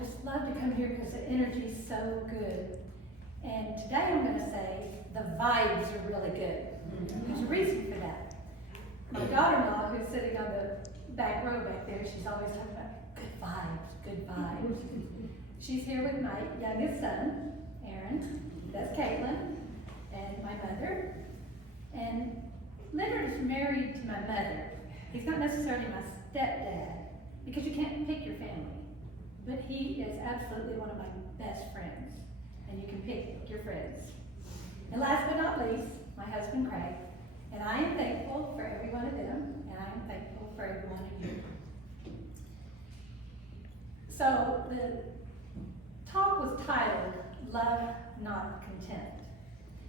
just love to come here because the energy is so good. And today I'm going to say the vibes are really good. There's a reason for that. My daughter-in-law, who's sitting on the back row back there, she's always talking about good vibes, good vibes. She's here with my youngest son, Aaron. That's Caitlin, and my mother. And Leonard is married to my mother. He's not necessarily my stepdad, because you can't pick your family. But he is absolutely one of my best friends, and you can pick your friends. And last but not least, my husband Craig, and I am thankful for every one of them, and I am thankful for every one of you. So the talk was titled, Love, Not Contempt.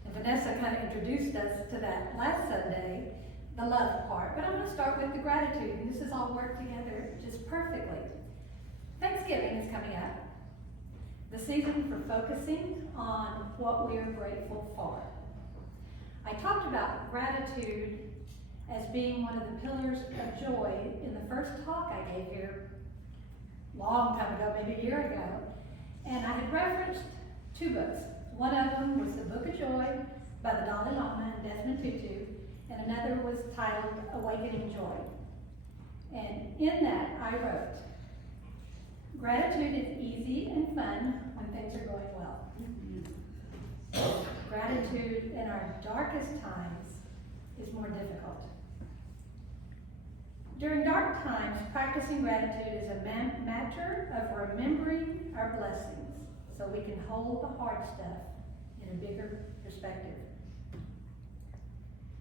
And Vanessa kind of introduced us to that last Sunday, the love part, but I'm going to start with the gratitude, and this has all worked together just perfectly. Thanksgiving is coming up, the season for focusing on what we are grateful for. I talked about gratitude as being one of the pillars of joy in the first talk I gave here a long time ago, maybe a year ago, and I had referenced two books. One of them was the Book of Joy by the Dalai Lama and Desmond Tutu, and another was titled Awakening Joy. And in that I wrote, gratitude is easy and fun when things are going well. Gratitude in our darkest times is more difficult. During dark times, practicing gratitude is a matter of remembering our blessings so we can hold the hard stuff in a bigger perspective.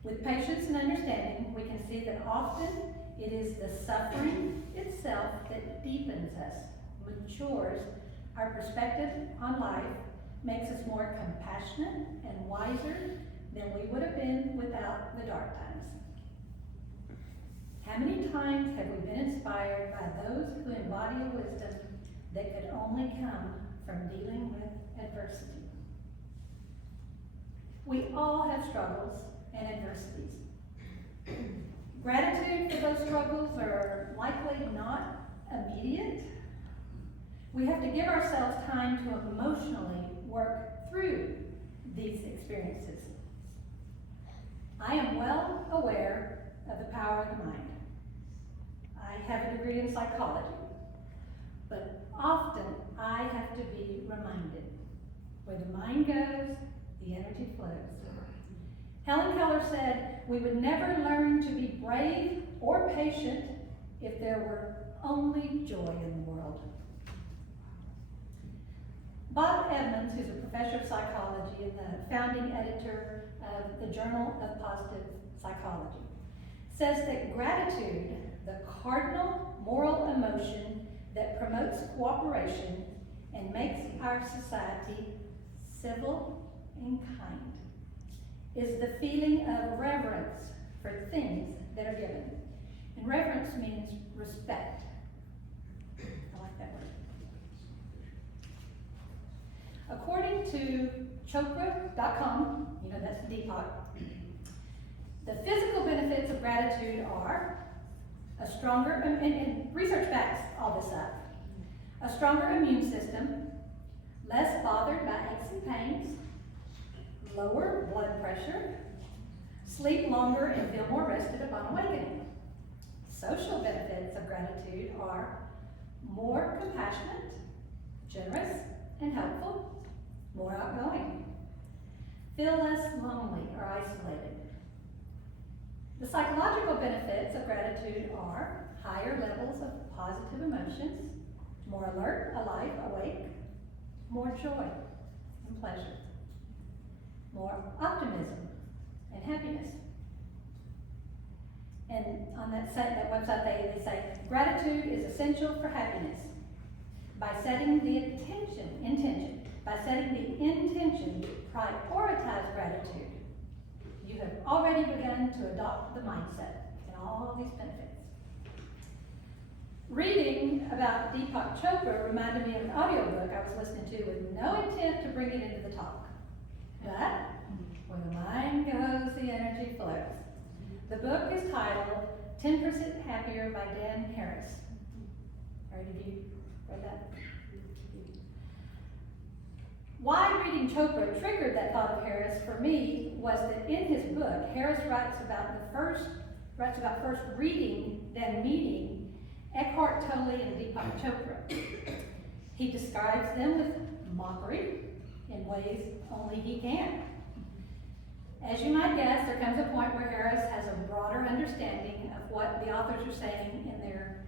With patience and understanding, we can see that often it is the suffering itself that deepens us, matures our perspective on life, makes us more compassionate and wiser than we would have been without the dark times. How many times have we been inspired by those who embody a wisdom that could only come from dealing with adversity? We all have struggles and adversities. Gratitude for those struggles are likely not immediate. We have to give ourselves time to emotionally work through these experiences. I am well aware of the power of the mind. I have a degree in psychology, but often I have to be reminded, where the mind goes, the energy flows. Helen Keller said, we would never learn to be brave or patient if there were only joy in the world. Bob Edmonds, who's a professor of psychology and the founding editor of the Journal of Positive Psychology, says that gratitude, the cardinal moral emotion that promotes cooperation and makes our society civil and kind, is the feeling of reverence for things that are given. And reverence means respect. I like that word. According to Chopra.com, you know that's Deepak, the physical benefits of gratitude are a stronger, and research backs all this up, a stronger immune system, less bothered by aches and pains, lower blood pressure, sleep longer and feel more rested upon awakening. Social benefits of gratitude are more compassionate, generous, and helpful, more outgoing, feel less lonely or isolated. The psychological benefits of gratitude are higher levels of positive emotions, more alert, alive, awake, more joy and pleasure, more optimism and happiness. And on that website they say, gratitude is essential for happiness. By setting the intention, to prioritize gratitude, you have already begun to adopt the mindset and all of these benefits. Reading about Deepak Chopra reminded me of an audiobook I was listening to with no intent to bring it into the talk. But where the mind goes, the energy flows. The book is titled 10% Happier by Dan Harris. Have you read that? Why reading Chopra triggered that thought of Harris for me was that in his book, Harris writes about first reading, then meeting Eckhart Tolle and Deepak Chopra. He describes them with mockery in ways only he can. As you might guess, there comes a point where Harris has a broader understanding of what the authors are saying in their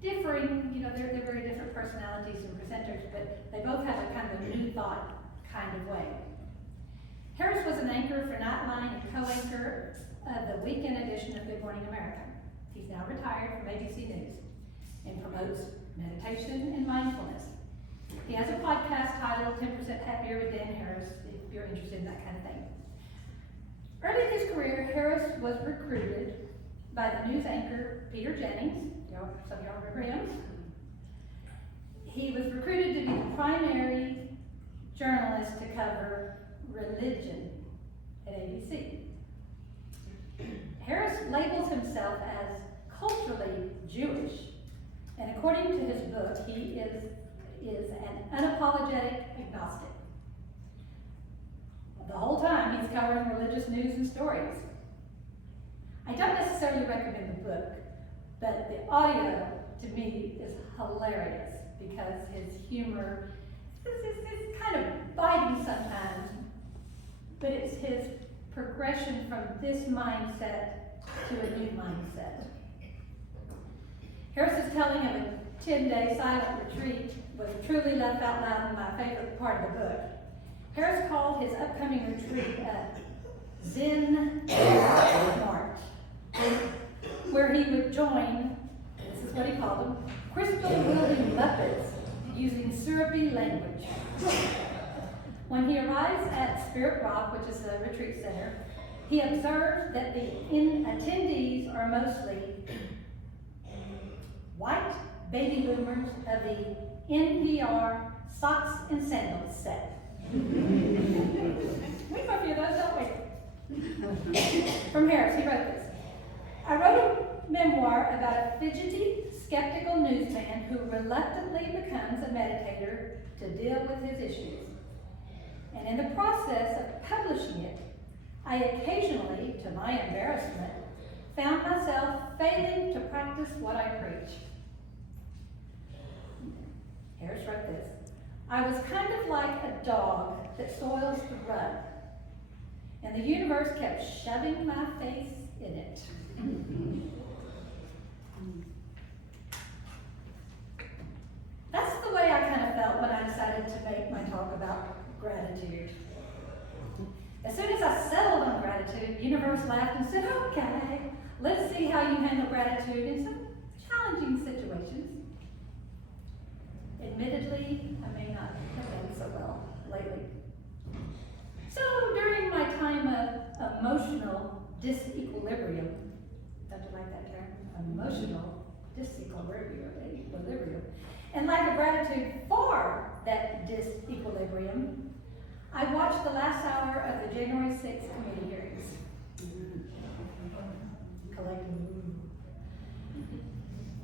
differing, they're very different personalities and presenters, but they both have a kind of a new thought kind of way. Harris was an anchor for Nightline and co-anchor of the weekend edition of Good Morning America. He's now retired from ABC News and promotes meditation and mindfulness. He has a podcast titled 10% Happier with Dan Harris, if you're interested in that kind of thing. Early in his career, Harris was recruited by the news anchor Peter Jennings. Some of y'all remember him. He was recruited to be the primary journalist to cover religion at ABC. Harris labels himself as culturally Jewish, and according to his book, he is an unapologetic agnostic. The whole time he's covering religious news and stories. I don't necessarily recommend the book, but the audio to me is hilarious because his humor is kind of biting sometimes, but it's his progression from this mindset to a new mindset. Harris is telling of a 10-day silent retreat was truly left out loud in my favorite part of the book. Harris called his upcoming retreat a Zen March, where he would join, this is what he called them, crystal-wielding Muppets using syrupy language. When he arrives at Spirit Rock, which is a retreat center, he observes that the attendees are mostly white baby boomers of the NPR socks and sandals set. We got a few of those, don't we? From Harris, he wrote this. I wrote a memoir about a fidgety, skeptical newsman who reluctantly becomes a meditator to deal with his issues. And in the process of publishing it, I occasionally, to my embarrassment, found myself failing to practice what I preach. Harris wrote this. I was kind of like a dog that soils the rug, and the universe kept shoving my face in it. That's the way I kind of felt when I decided to make my talk about gratitude. As soon as I settled on gratitude, the universe laughed and said, okay, let's see how you handle gratitude in some challenging situations. Admittedly, I may not have done so well lately. So during my time of emotional disequilibrium, don't you like that term? Emotional disequilibrium, and lack of gratitude for that disequilibrium, I watched the last hour of the January 6th committee hearings.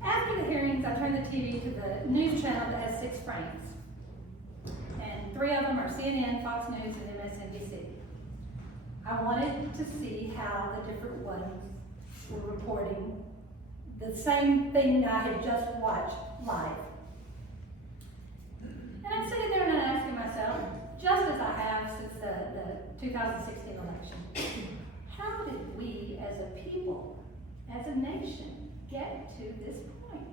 After the hearings, I turned the TV to the news channel that has 6 frames. And 3 of them are CNN, Fox News, and MSNBC. I wanted to see how the different ones were reporting the same thing I had just watched live. And I'm sitting there and I'm asking myself, just as I have since the 2016 election, how did we as a people, as a nation, get to this point?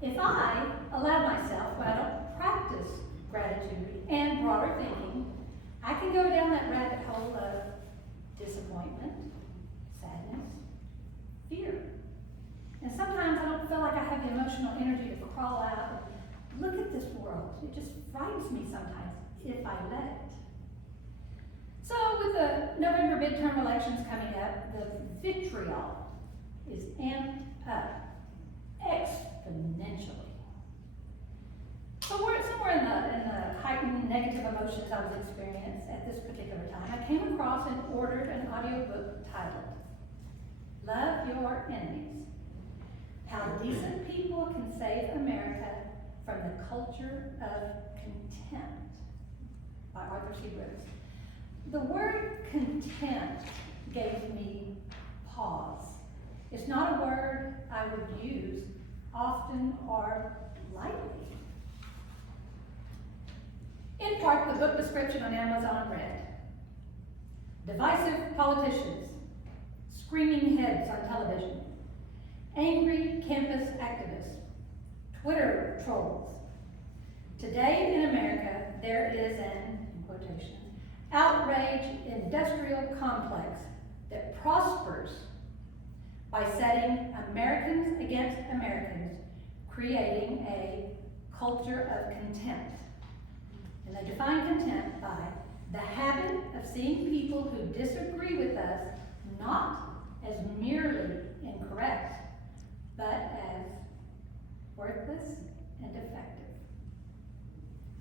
If I allow myself, when I don't practice gratitude and broader thinking, I can go down that rabbit hole of disappointment, sadness, fear. And sometimes I don't feel like I have the emotional energy to crawl out and look at this world. It just frightens me sometimes if I let it. So with the November midterm elections coming up, the vitriol is amped up exponentially. So we're somewhere in the heightened negative emotions I was experiencing at this particular time, I came across and ordered an audiobook titled, Love Your Enemies, How Decent People Can Save America from the Culture of Contempt by Arthur C. Brooks. The word contempt gave me pause. It's not a word I would use often or lightly. In part, the book description on Amazon read, divisive politicians, screaming heads on television, angry campus activists, Twitter trolls. Today in America, there is an, in quotation, outraged industrial complex that prospers by setting Americans against Americans, creating a culture of contempt. And they define contempt by the habit of seeing people who disagree with us not as merely incorrect, but as worthless and defective.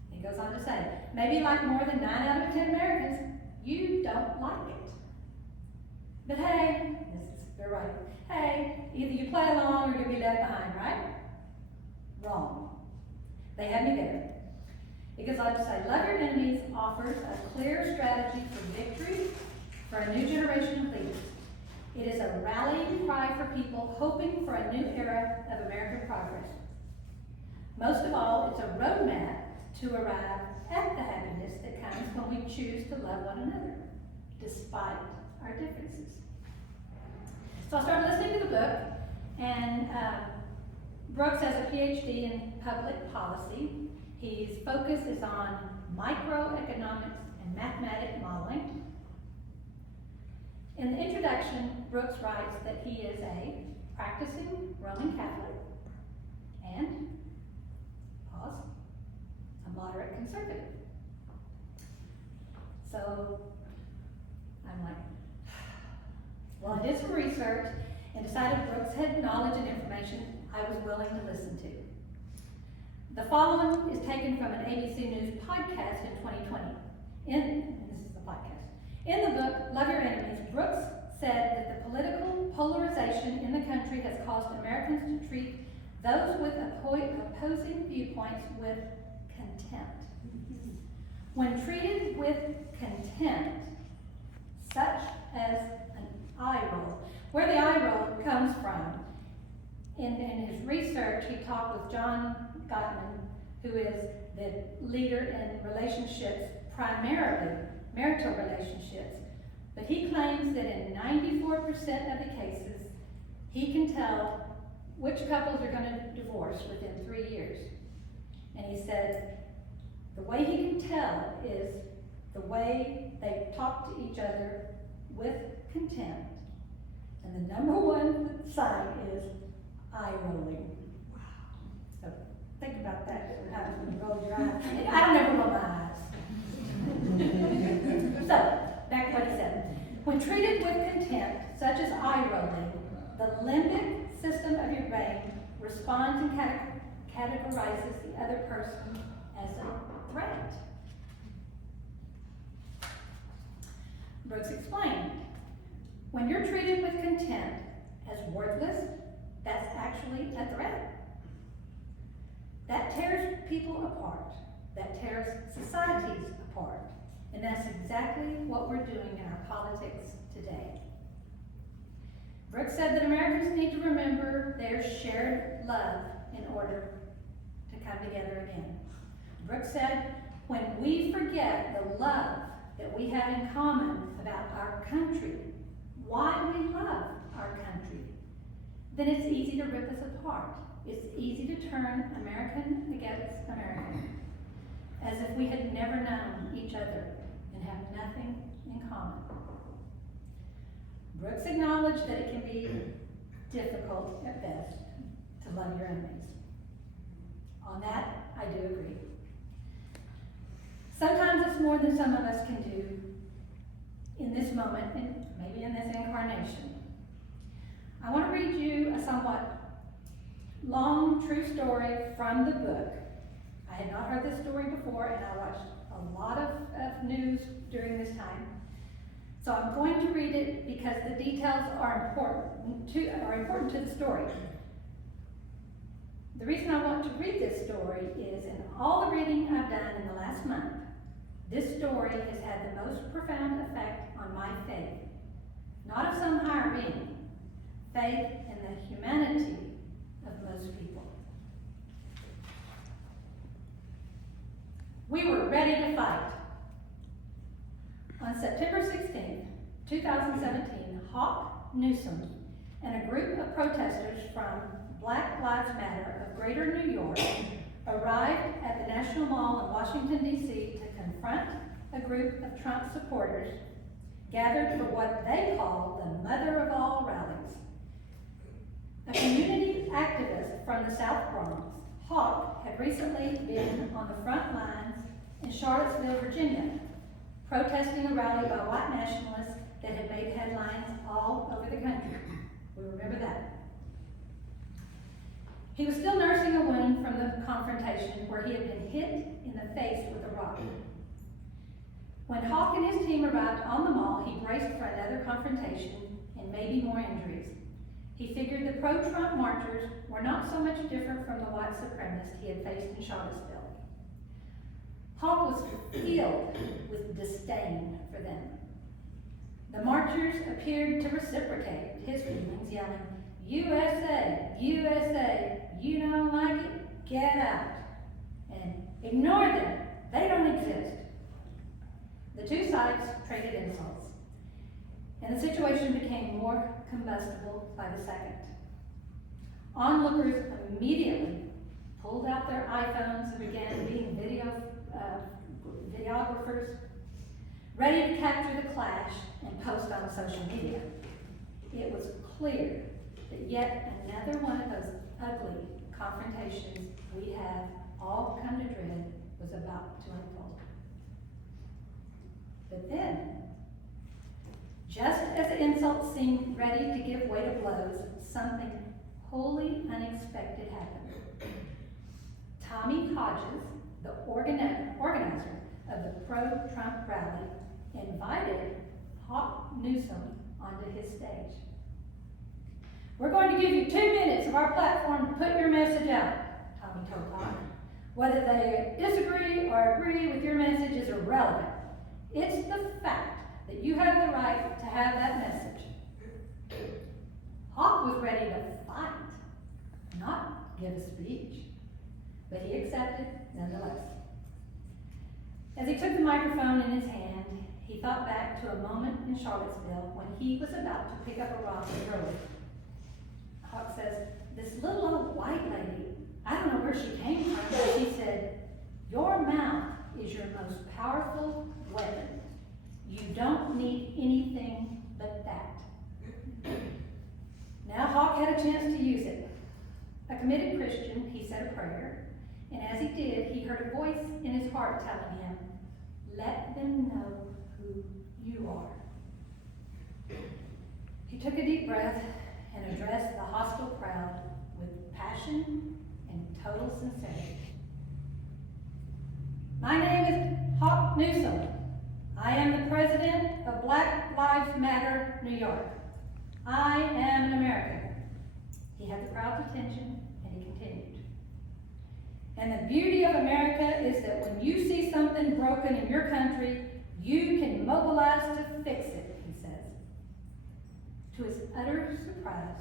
He goes on to say, maybe like more than 9 out of 10 Americans, you don't like it. But hey, they're right. Hey, either you play along or you'll be left behind, right? Wrong. They had me there. It goes on to say, Love Your Enemies offers a clear strategy for victory for a new generation of leaders. It is a rallying cry for people hoping for a new era of American progress. Most of all, it's a roadmap to arrive at the happiness that comes when we choose to love one another, despite our differences. So I started listening to the book, and Brooks has a PhD in public policy. His focus is on microeconomics and mathematic modeling. In the introduction, Brooks writes that he is a practicing Roman Catholic and, pause, a moderate conservative. So I'm like, well, I did some research and decided Brooks had knowledge and information I was willing to listen to. The following is taken from an ABC News podcast in 2020. And this is the podcast. In the book, Love Your Enemies, Brooks said that the political polarization in the country has caused Americans to treat those with opposing viewpoints with contempt. When treated with contempt, such as an eye roll, where the eye roll comes from, in his research, he talked with John Gottman, who is the leader in relationships, primarily marital relationships, but he claims that in 94% of the cases, he can tell which couples are going to divorce within 3 years. And he said the way he can tell is the way they talk to each other with contempt. And the number one sign is eye rolling. Wow. So think about that what happens when you roll your eyes. I don't ever roll my eyes. So, back to what he said. When treated with contempt, such as eye rolling, the limbic system of your brain responds and categorizes the other person as a threat. Brooks explained, when you're treated with contempt as worthless, that's actually a threat. That tears people apart. That tears societies apart. And that's exactly what we're doing in our politics today. Brooks said that Americans need to remember their shared love in order to come together again. Brooks said, when we forget the love that we have in common about our country, why we love our country, then it's easy to rip us apart. It's easy to turn American against American, as if we had never known each other and have nothing in common. Brooks acknowledged that it can be difficult at best to love your enemies. On that, I do agree. Sometimes it's more than some of us can do in this moment, and maybe in this incarnation. I want to read you a somewhat long, true story from the book. I had not heard this story before, and I watched a lot of news during this time. So I'm going to read it because the details are important to the story. The reason I want to read this story is in all the reading I've done in the last month, this story has had the most profound effect on my faith. Not of some higher being, faith in the humanity of most people. We were ready to fight. On September 16, 2017, Hawk Newsom and a group of protesters from Black Lives Matter of Greater New York arrived at the National Mall in Washington, D.C. to confront a group of Trump supporters gathered for what they call the Mother of All rallies. A community activist from the South Bronx, Hawk had recently been on the front lines in Charlottesville, Virginia, protesting a rally by white nationalists that had made headlines all over the country. We remember that. He was still nursing a wound from the confrontation where he had been hit in the face with a rock. When Hawk and his team arrived on the mall, he braced for another confrontation and maybe more injuries. He figured the pro-Trump marchers were not so much different from the white supremacists he had faced in Charlottesville. Hawk was filled with disdain for them. The marchers appeared to reciprocate his feelings, yelling, "USA, USA, you don't like it? Get out." And ignore them, they don't exist. The two sides traded insults, and the situation became more combustible by the second. Onlookers immediately pulled out their iPhones and began being videographers, ready to capture the clash and post on social media. It was clear that yet another one of those ugly confrontations we have all come to dread was about to unfold. But then, just as the insults seemed ready to give way to blows, something wholly unexpected happened. Tommy Hodges, the organizer of the pro-Trump rally, invited Hawk Newsom onto his stage. "We're going to give you 2 minutes of our platform to put your message out," Tommy told Hawk. "Whether they disagree or agree with your message is irrelevant. It's the fact that you have the right to have that message." Hawk was ready to fight, not give a speech, but he accepted nonetheless. As he took the microphone in his hand, he thought back to a moment in Charlottesville when he was about to pick up a rock and throw it. Hawk says, "This little old white lady, I don't know where she came from, but she said, 'Your mouth is your most powerful weapon. You don't need anything but that.'" Now Hawk had a chance to use it. A committed Christian, he said a prayer, and as he did, he heard a voice in his heart telling him, "Let them know who you are." He took a deep breath and addressed the hostile crowd with passion and total sincerity. "My name is Hawk Newsom. I am the president of Black Lives Matter, New York. I am an American." He had the crowd's attention, and he continued. "And the beauty of America is that when you see something broken in your country, you can mobilize to fix it," he says. To his utter surprise,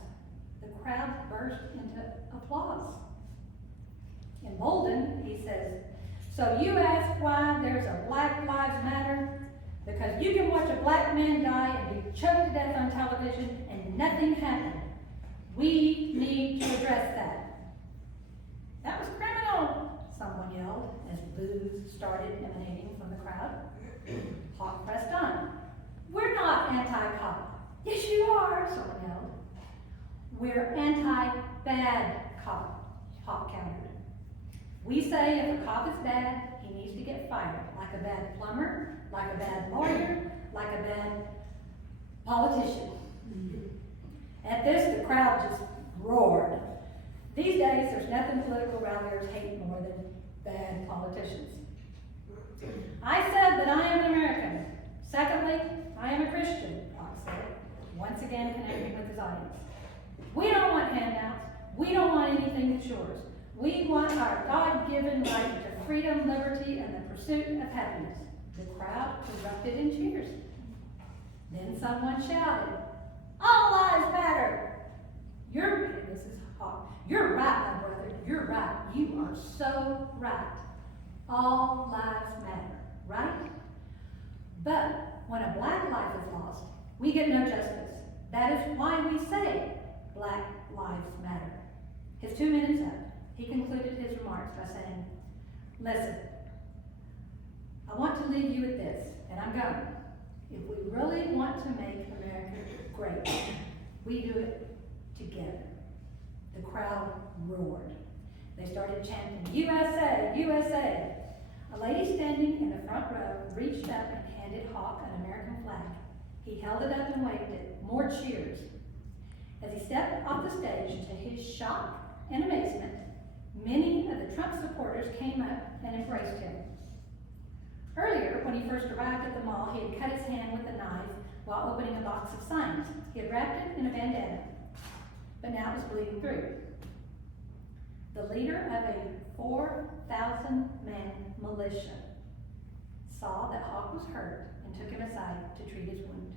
the crowd burst into applause. Emboldened, he says, "So you ask why there's a Black Lives Matter? Because you can watch a black man die and be choked to death on television and nothing happened. We need to address that." "That was criminal," someone yelled as boos started emanating from the crowd. Hawk pressed on. "We're not anti-cop." "Yes, you are," someone yelled. "We're anti-bad cop," Hawk countered. "We say if a cop is bad, he needs to get fired, like a bad plumber, like a bad lawyer, like a bad politician." At this, the crowd just roared. These days, there's nothing political ralliers hate more than bad politicians. "I said that I am an American. Secondly, I am a Christian," Hawk said, once again connecting with his audience. "We don't want handouts. We don't want anything that's yours. We want our God-given right to freedom, liberty, and the pursuit of happiness. The crowd erupted in cheers. Then someone shouted, all lives matter. This is hot. You're right, my brother. You're right. You are so right. All lives matter, right? But when a black life is lost, we get no justice. That is why we say Black Lives Matter. His 2 minutes up. He concluded his remarks by saying, listen, I want to leave you with this, and I'm going. If we really want to make America great, we do it together. The crowd roared. They started chanting, USA, USA. A lady standing in the front row reached up and handed Hawk an American flag. He held it up and waved it. More cheers. As he stepped off the stage, to his shock and amazement, many of the Trump supporters came up and embraced him. Earlier, when he first arrived at the mall, he had cut his hand with a knife while opening a box of signs. He had wrapped it in a bandana, but now it was bleeding through. The leader of a 4,000-man militia saw that Hawk was hurt and took him aside to treat his wound.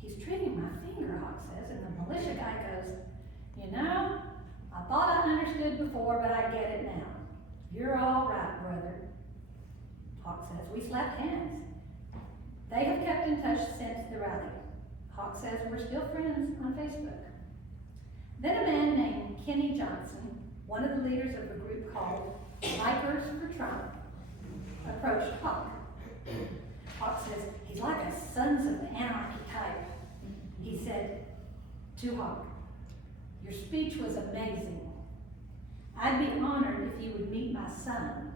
He's treating my finger, Hawk says, and the militia guy goes, you know, I thought I understood before, but I get it now. You're all right, brother. Hawk says, we slapped hands. They have kept in touch since the rally. Hawk says, we're still friends on Facebook. Then a man named Kenny Johnson, one of the leaders of a group called Bikers for Trump, approached Hawk. Hawk says, he's like a Sons of Anarchy type. He said to Hawk, your speech was amazing. I'd be honored if you would meet my son.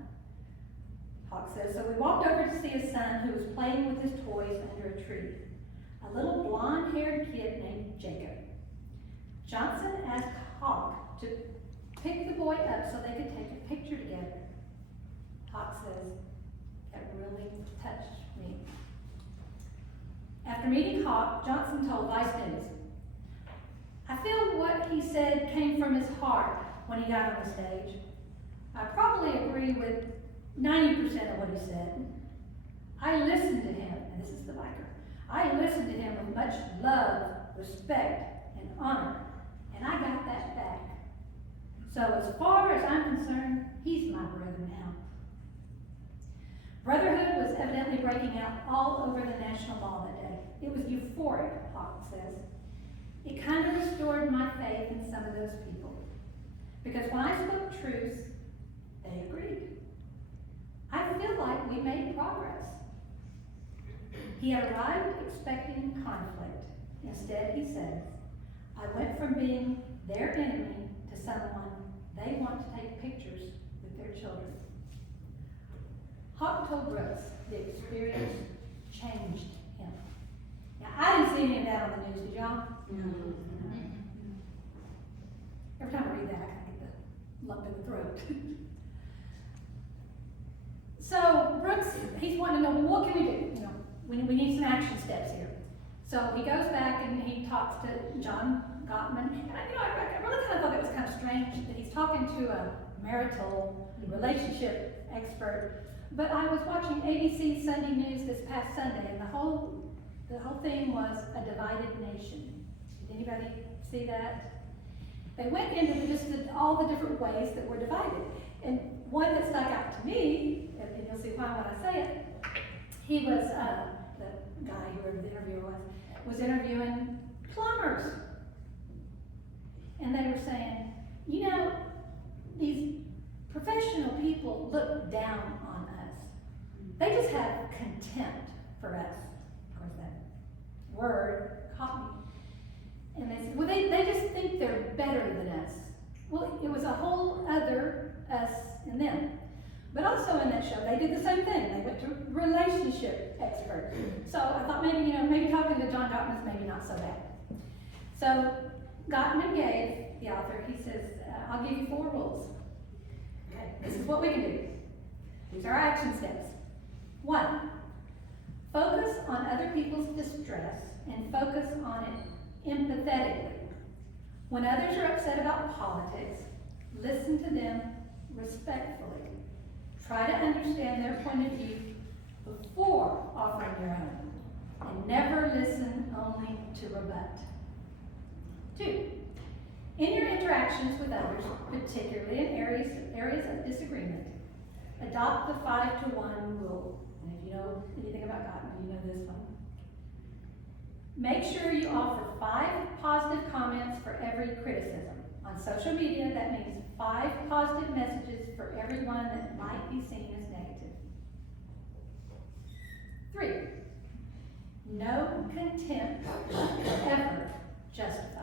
Hawk says, so we walked over to see his son who was playing with his toys under a tree. A little blonde-haired kid named Jacob. Johnson asked Hawk to pick the boy up so they could take a picture together. Hawk says, that really touched me. After meeting Hawk, Johnson told Vice News, I feel what he said came from his heart when he got on the stage. I probably agree with 90% of what he said. I listened to him, and this is the biker, I listened to him with much love, respect, and honor, and I got that back. So as far as I'm concerned, he's my brother now. Brotherhood was evidently breaking out all over the National Mall that day. It was euphoric, Hawk says. It kind of restored my faith in some of those people. Because when I spoke truth, they agreed. I feel like we made progress. He had arrived expecting conflict. Instead, he says, I went from being their enemy to someone they want to take pictures with their children. Hawk told Brooks the experience changed him. Now, I didn't see any of that on the news, did y'all? Mm-hmm. Every time I read that, I kind of get the lump in the throat. So Brooks, he's wanting to know, well, what can we do? You know, we need some action steps here. So he goes back and he talks to John Gottman. And I really kind of thought it was kind of strange that he's talking to a marital relationship expert. But I was watching ABC Sunday News this past Sunday, and the whole thing was a divided nation. Did anybody see that? They went into all the different ways that we're divided. And one that stuck out to me, and you'll see why when I say it, he was, the guy, whoever the interviewer was interviewing plumbers. And they were saying, you know, these professional people look down on us. They just have contempt for us. Of course, that word caught me. And they said, well, they just think they're better than us. Well, it was a whole other us and them. But also in that show, they did the same thing. They went to relationship experts. So I thought maybe talking to John Gottman's maybe not so bad. So Gottman gave the author, he says, I'll give you 4 rules. Okay, this is what we can do. These are our action steps. 1, focus on other people's distress and focus on it empathetically. When others are upset about politics, listen to them respectfully. Try to understand their point of view before offering your own, and never listen only to rebut. 2, in your interactions with others, particularly in areas of disagreement, adopt the 5-to-1 rule. And if you know anything about cotton, you know this one. Make sure you offer 5 positive comments for every criticism. On social media, that means 5 positive messages for everyone that might be seen as negative. 3, no contempt is ever justified.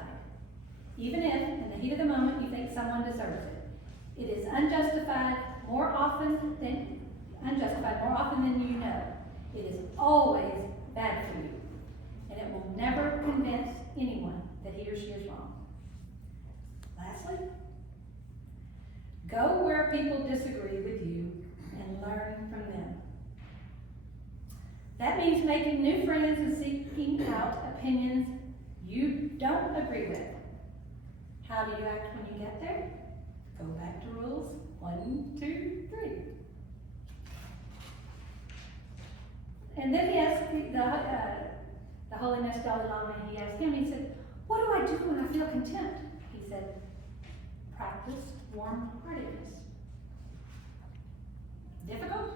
Even if, in the heat of the moment, you think someone deserves it. It is unjustified more often than you know. It is always bad for you, and it will never convince anyone that he or she is wrong. Lastly, go where people disagree with you and learn from them. That means making new friends and seeking out opinions you don't agree with. How do you act when you get there? Go back to rules 1, 2, 3. And then he asked the Holiness Dalai Lama, he asked him, he said, what do I do when I feel contempt? He said, practice warm-heartedness. Difficult?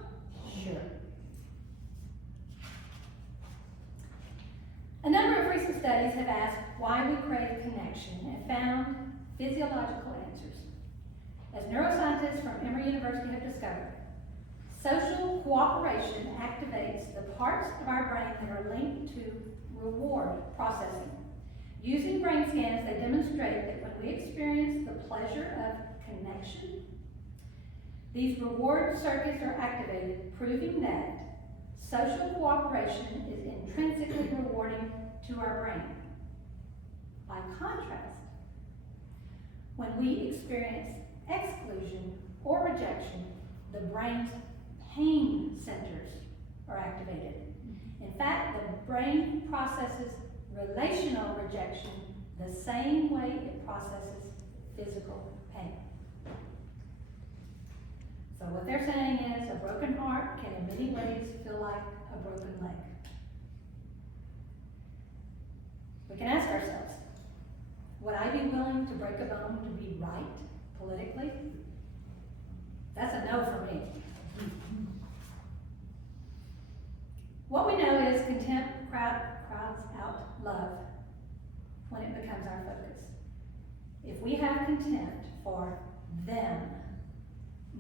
Sure. A number of recent studies have asked why we crave connection and found physiological answers. As neuroscientists from Emory University have discovered, social cooperation activates the parts of our brain that are linked to reward processing. Using brain scans, they demonstrate that when we experience the pleasure of connection, these reward circuits are activated, proving that social cooperation is intrinsically rewarding to our brain. By contrast, when we experience exclusion or rejection, the brain's pain centers are activated. In fact, the brain processes relational rejection the same way it processes physical pain. So what they're saying is a broken heart can in many ways feel like a broken leg. We can ask ourselves, would I be willing to break a bone to be right politically? That's a no for me. What we know is contempt crowds out love when it becomes our focus. If we have contempt for them,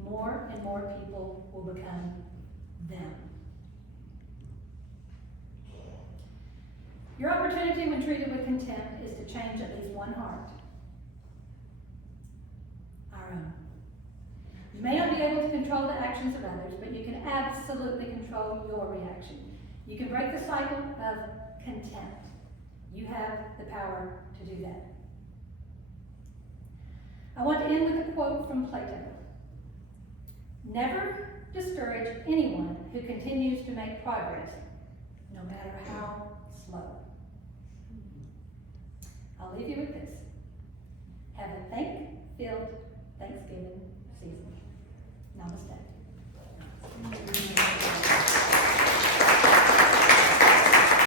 more and more people will become them. Your opportunity when treated with contempt is to change at least one heart. Our own. You may not be able to control the actions of others, but you can absolutely control your reaction. You can break the cycle of contempt. You have the power to do that. I want to end with a quote from Plato. Never discourage anyone who continues to make progress, no matter how slow. I'll leave you with this. Have a thank-filled Thanksgiving